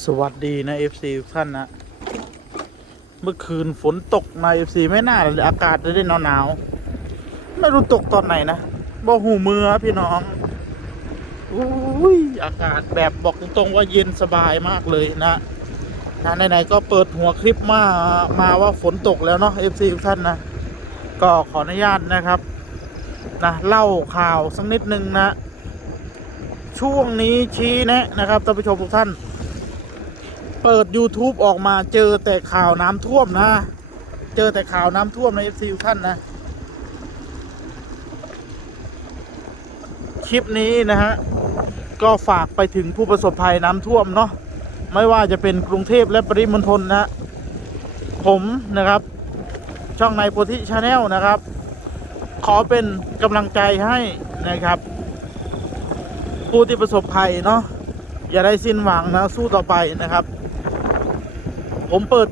สวัสดีนะ FC ทุกท่านนะ เมื่อคืนฝนตกใน FC ไม่น่าเลยอากาศจะได้หนาวๆไม่รู้ตกตอนไหนนะบ่หูมือพี่น้องอุ้ยอากาศแบบบอกตรงๆว่าเย็นสบายมากเลยนะนะไหนๆก็เปิดหัวคลิปมามาว่าฝนตกแล้วเนาะ FC ทุกท่านนะก็ขออนุญาตนะครับนะเล่าข่าวสักนิดนึงนะ ช่วงนี้ชี้แนะนะครับท่านผู้ชมทุกท่าน เปิด YouTube ออกมาเจอแต่ข่าวน้ำท่วมนะ เจอแต่ข่าวน้ำท่วมใน FC ทุกท่านนะ คลิปนี้นะฮะ ก็ฝากไปถึงผู้ประสบภัยน้ำท่วมเนาะไม่ว่าจะเป็นกรุงเทพและปริมณฑลนะ ผมนะครับ ช่องในโพธิชาแนลนะครับ ขอเป็นกำลังใจให้นะครับ ผู้ที่ประสบภัยเนาะอย่าได้สิ้นหวังนะ สู้ต่อไปนะครับ ผมเปิด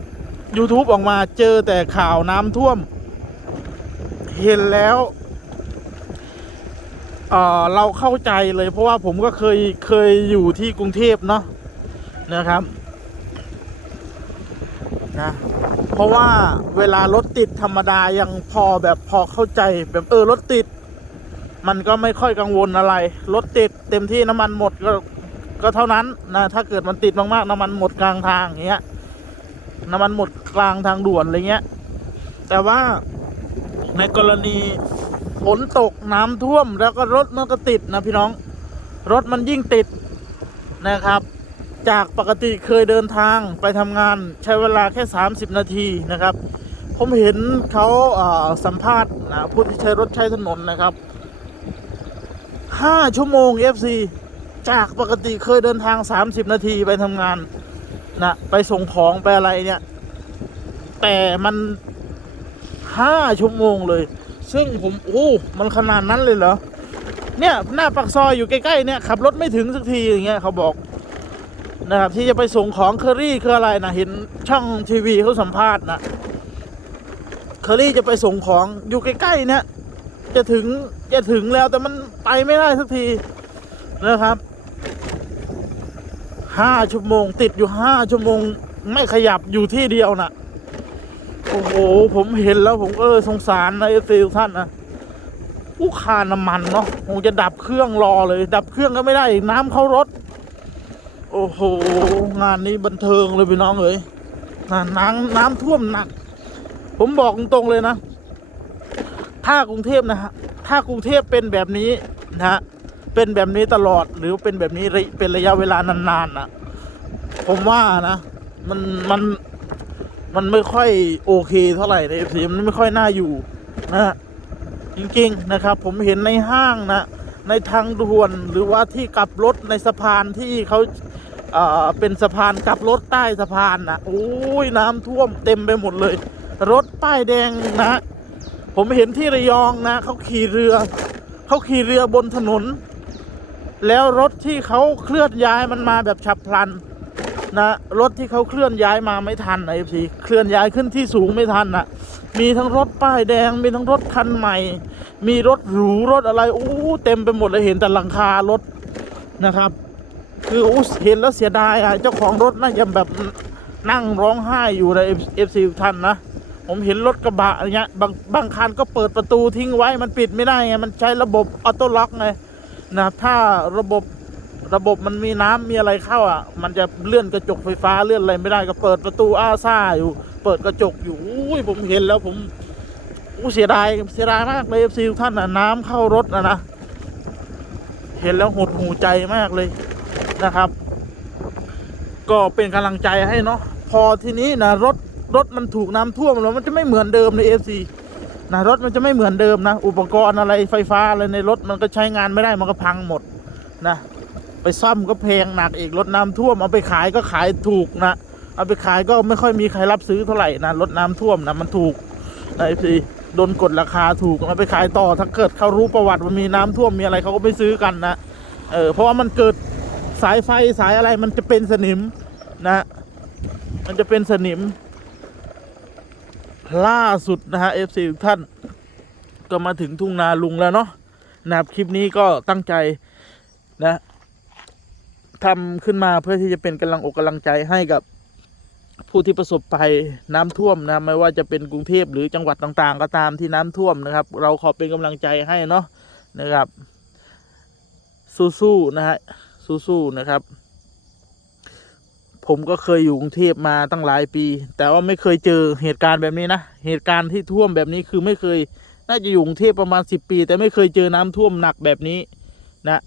YouTube ออกมาเจอแต่ข่าวน้ำท่วม เห็นแล้วเเราเข้าใจเลย เพราะว่าผมก็เคยเคยอยู่ที่กรุงเทพเนาะนะครับนะเพราะว่าเวลารถติดธรรมดายังพอแบบพอเข้าใจแบบเออรถติด มันก็ไม่ค่อยกังวลอะไร รถติดเต็มที่น้ำมันหมดก็ก็เท่านั้นนะถ้าเกิดมันติดมากๆน้ำมันหมดกลางทางอย่างเงี้ย น้ำมันหมดกลางทางด่วนอะไรเงี้ย แต่ว่าในกรณีฝนตกน้ำท่วมแล้วก็รถมันก็ติดนะพี่น้อง รถมันยิ่งติดนะครับ จากปกติเคยเดินทางไปทำงานใช้เวลาแค่ 30 นาทีนะครับ ผมเห็นเขาเสัมภาษณ์นะผู้ที่ใช้รถใช้ถนนนะครับ 5 ชั่วโมง FC จากปกติเคยเดินทาง 30 นาทีไปทำงาน นะไปส่งของไปอะไรเนี่ย แต่มันห้าชั่วโมงเลย ซึ่งผมโอ้มันขนาดนั้นเลยเหรอเนี่ยหน้าปากซอยอยู่ใกล้ๆเนี่ยขับรถไม่ถึงสักทีอย่างเงี้ยเขาบอกนะครับที่จะไปส่งของเคอรี่คืออะไรนะเห็นช่องทีวีเขาสัมภาษณ์นะเคอรี่จะไปส่งของอยู่ใกล้ๆเนี่ยจะถึงจะถึงแล้วแต่มันไปไม่ได้สักทีนะครับ ห้าชั่วโมง ติดอยู่ห้าชั่วโมง ไม่ขยับอยู่ที่เดียวนะ่ะ โอ้โห ผมเห็นแล้วผมเออสงสารนะเอฟซีท่านนะผู้คาน้ำมันเนาะคงจะดับเครื่องรอเลย ดับเครื่องก็ไม่ได้อีกน้ำเข้ารถ โอ้โห งานนี้บันเทิงเลยพี่น้องเอ้ยน,น้ำน้ำท่วมหนัก ผมบอกตรงๆเลยนะ ถ้ากรุงเทพนะฮะถ้ากรุงเทพเป็นแบบนี้นะฮะ เป็นแบบนี้ตลอดหรือเป็นแบบนี้เป็นระยะเวลานานๆนะผมว่านะ มันมันมันไม่ค่อยโอเคเท่าไหร่ในเอฟซีมันไม่ค่อยน่าอยู่นะจริงๆนะครับ ผมเห็นในห้างนะ ในทางด่วนหรือว่าที่กลับรถในสะพานที่เขาเอ่อเป็นสะพานกลับรถใต้สะพานนะโอ้ยน้ำท่วมเต็มไปหมดเลย รถป้ายแดงนะ ผมเห็นที่ระยองนะเขาขี่เรือเขาขี่เรือบนถนน แล้วรถที่เขาเคลื่อนย้ายมันมาแบบฉับพลันนะรถที่เขาเคลื่อนย้ายมาไม่ทันนะเอฟซีเคลื่อนย้ายขึ้นที่สูงไม่ทันนะมีทั้งรถป้ายแดง มีทั้งรถคันใหม่ มีรถหรูรถอะไรอู้เต็มไปหมดเลยเห็นแต่หลังคารถนะครับ คืออู้เห็นแล้วเสียดายอะเจ้าของรถน่าจะแบบนั่งร้องไห้อยู่ในเอฟซีท่านนะผมเห็นรถกระบะอะไรเงี้ยบางบางคันก็เปิดประตูทิ้งไว้มันปิดไม่ได้ไงมันใช้ระบบออโต้ล็อกไง นะครับถ้าระบบระบบมันมีน้ำมีอะไรเข้าอะ มันจะเลื่อนกระจกไฟฟ้าเลื่อนอะไรไม่ได้ก็เปิดประตูอ้าซ่าอยู่ เปิดกระจกอยู่อุ้ยผมเห็นแล้วผมอู้เสียดายเสียดายมากเลยซีท่านอะน้ำเข้ารถนะนะเห็นแล้วหดหูใจมากเลยนะครับ ก็เป็นกำลังใจให้เนาะพอทีนี้นะรถรถมันถูกน้ำท่วมแล้วมันจะไม่เหมือนเดิมในเอฟซี นะรถมันจะไม่เหมือนเดิมนะ อุปกรณ์อะไรไฟฟ้าอะไรในรถมันก็ใช้งานไม่ได้มันก็พังหมดนะไปซ่อมก็แพงหนักอีกรถน้ำท่วมเอาไปขายก็ขายถูกนะเอาไปขายก็ไม่ค่อยมีใครรับซื้อเท่าไหร่นะรถน้ำท่วมนะมันถูกไอซีโดนกดราคาถูกเอาไปขายต่อถ้าเกิดเขารู้ประวัติว่ามีน้ำท่วมมีอะไรเขาก็ไม่ซื้อกันนะเออเพราะว่ามันเกิดสายไฟสายอะไรมันจะเป็นสนิมนะ มันจะเป็นสนิม ล่าสุดนะฮะ FC ทุกท่าน ก็มาถึงทุ่งนาลุงแล้วเนาะนะครับคลิปนี้ก็ตั้งใจนะทำขึ้นมาเพื่อที่จะเป็นกำลังอกกำลังใจให้กับผู้ที่ประสบภัยน้ำท่วมนะไม่ว่าจะเป็นกรุงเทพหรือจังหวัดต่างๆ ก็ตามที่น้ำท่วมนะครับ เราขอเป็นกำลังใจให้เนาะนะครับ สู้ๆนะฮะสู้ๆนะครับ ผมก็เคยอยู่กรุงเทพมาตั้งหลายปี แต่ว่าไม่เคยเจอเหตุการณ์แบบนี้นะ เหตุการณ์ที่ท่วมแบบนี้คือไม่เคย น่าจะอยู่กรุงเทพประมาณสิบปี แต่ไม่เคยเจอน้ำท่วมหนักแบบนี้นะ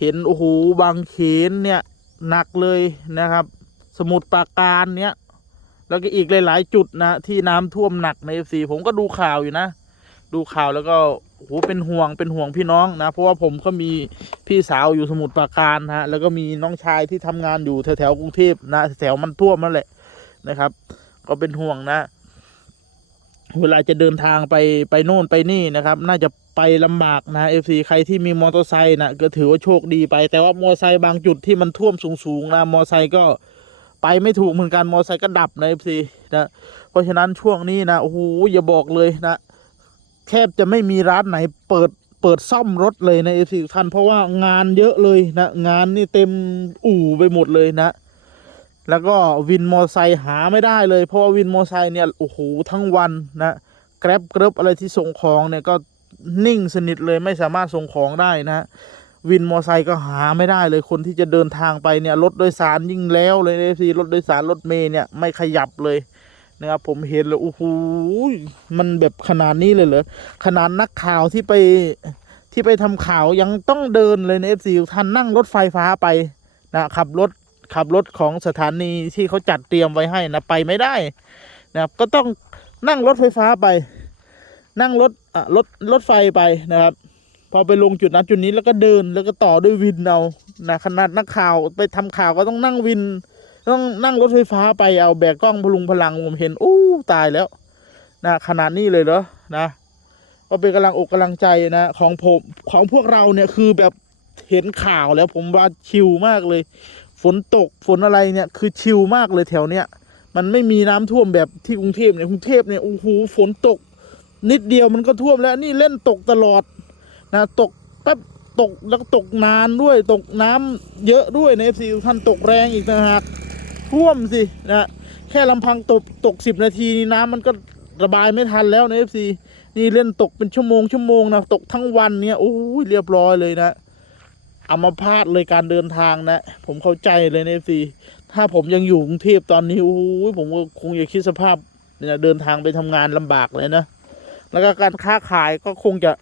เห็นโอ้โหบางเขนเนี่ยหนักเลยนะครับ สมุทรปราการเนี่ยแล้วก็อีกหลาย ๆ จุดนะที่น้ำท่วมหนักในเอฟซีผมก็ดูข่าวอยู่นะ ดูข่าวแล้วก็โหเป็นห่วงเป็นห่วงพี่น้องนะ เพราะว่าผมก็มีพี่สาวอยู่สมุทรปราการนะฮะแล้วก็มีน้องชายที่ทำงานอยู่แถวๆกรุงเทพนะแถวมันท่วมนั่นแหละนะครับ ก็เป็นห่วงนะ เวลาจะเดินทางไปไปโน่นไปนี่นะครับ น่าจะไปลำบากนะเอฟซีใครที่มีมอเตอร์ไซค์นะก็ถือว่าโชคดีไป แต่ว่ามอเตอร์ไซค์บางจุดที่มันท่วมสูงๆนะมอเตอร์ไซค์ก็ไปไม่ถูกเหมือนกันมอเตอร์ไซค์ก็ดับนะเอฟซีนะเพราะฉะนั้นช่วงนี้นะโอ้โหอย่าบอกเลยนะ แทบจะไม่มีร้านไหนเปิดเปิดซ่อมรถเลยนะเอฟซีท่านเพราะว่างานเยอะเลยนะ งานนี่เต็มอู่ไปหมดเลยนะ แล้วก็วินมอเตอร์ไซค์หาไม่ได้เลย เพราะว่าวินมอเตอร์ไซค์เนี่ยโอ้โหทั้งวันนะแกร็บกรบอะไรที่ส่งของเนี่ยก็นิ่งสนิทเลยไม่สามารถส่งของได้นะวินมอเตอร์ไซค์ก็หาไม่ได้เลยคนที่จะเดินทางไปเนี่ยรถโดยสารยิ่งแล้วเลยเอฟซีรถโดยสารรถเมย์เนี่ยไม่ขยับเลย นะครับผมเห็นแล้วโอ้โหมันแบบขนาดนี้เลยเหรอขนาดนักข่าวที่ไปที่ไปทำข่าวยังต้องเดินเลยในเอฟซีท่านนั่งรถไฟฟ้าไปนะขับรถขับรถของสถานีที่เขาจัดเตรียมไว้ให้นะไปไม่ได้นะครับก็ต้องนั่งรถไฟฟ้าไป นั่งรถอะรถรถไฟไปนะครับพอไปลงจุดนั้นจุดนี้แล้วก็เดินแล้วก็ต่อด้วยวินเอานะขนาดนักข่าวไปทำข่าวก็ต้องนั่งวิน ต้องนั่งรถไฟฟ้าไปเอาแบกกล้องพลุงพลังผมเห็นอู้ตายแล้วนะขนาดนี้เลยเหรอนะก็เป็นกำลังอกกำลังใจนะของผมของพวกเราเนี่ยคือแบบเห็นข่าวแล้วผมว่าชิลมากเลย ฝนตกฝนอะไรเนี่ยคือชิลมากเลยแถวเนี้ยมันไม่มีน้ำท่วมแบบที่กรุงเทพเนี่ยกรุงเทพเนี่ยโอ้โหฝนตก นิดเดียวมันก็ท่วมแล้วนี่เล่นตกตลอดนะตกแป๊บตกแล้วตกนานด้วยตกน้ำเยอะด้วยในเอฟซีท่านตกแรงอีกนะฮะ ท่วมสินะแค่ลำพังตกตกสิบนาทีนี่น้ำมันก็ระบายไม่ทันแล้วในเอฟซีนี่เล่นตกเป็นชั่วโมงชั่วโมงนะตกทั้งวันเนี่ยโอ้ยเรียบร้อยเลยนะอัมาพาตเลยการเดินทางนะ ผมเข้าใจเลยนะซีถ้าผมยังอยู่กรุงเทพตอนนี้โอ้ยผมก็คงจะคิดสภาพเนี่ยเดินทางไปทำงานลำบากเลยนะแล้วก็การค้าขายก็คงจะ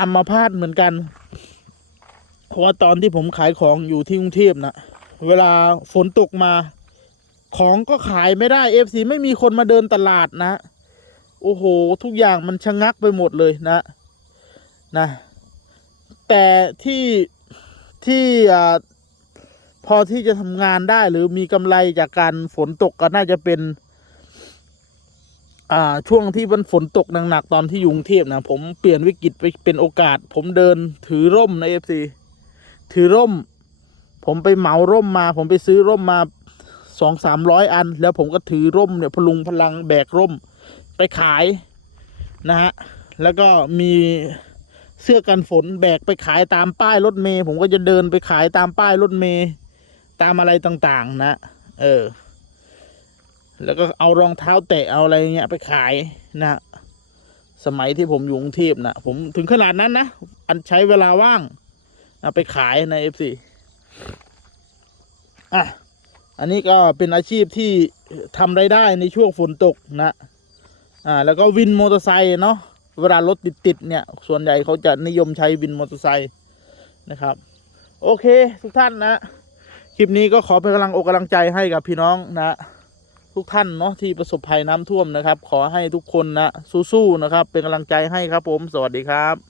อัมาพาตเหมือนกัน เพราะว่าตอนที่ผมขายของอยู่ที่กรุงเทพนะเวลาฝนตกมา ของก็ขายไม่ได้เอฟซีไม่มีคนมาเดินตลาดนะ โอ้โห ทุกอย่างมันชะงักไปหมดเลยนะนะ แต่ที่ที่อ่าพอที่จะทำงานได้หรือมีกำไรจากการฝนตกก็น่าจะเป็น อ่าช่วงที่มันฝนตกหนักๆตอนที่ยุงเทพนะผมเปลี่ยนวิกฤตไปเป็นโอกาส ผมเดินถือร่มในเอฟซีถือร่ม ผมไปเหมาร่มมา ผมไปซื้อร่มมา สองสามร้อยอัน แล้วผมก็ถือร่มเนี่ยพลุงพลังแบกร่มไปขายนะฮะแล้วก็มีเสื้อกันฝนแบกไปขายตามป้ายรถเมย์ผมก็จะเดินไปขายตามป้ายรถเมย์ตามอะไรต่างๆ นะ เออ แล้วก็เอารองเท้าแตะเอาอะไรเงี้ยไปขายนะสมัยที่ผมอยู่กรุงเทพนะผมถึงขนาดนั้นนะอันใช้เวลาว่างเอาไปขายในเอฟซีอะ อันนี้ก็เป็นอาชีพที่ทำไรายได้ในช่วงฝนตกนะอ่าแล้วก็วินมอเตอร์ไซค์เนาะเวลารถติดๆเนี่ย ส่วนใหญ่เขาจะนิยมใช้วินมอเตอร์ไซค์นะครับ โอเคทุกท่านนะ คลิปนี้ก็ขอเป็นกำลังอกกำลังใจให้กับพี่น้องนะ ทุกท่านเนาะที่ประสบภัยน้ำท่วมนะครับ ขอให้ทุกคนนะสู้ๆนะครับ เป็นกำลังใจให้ครับผม สวัสดีครับ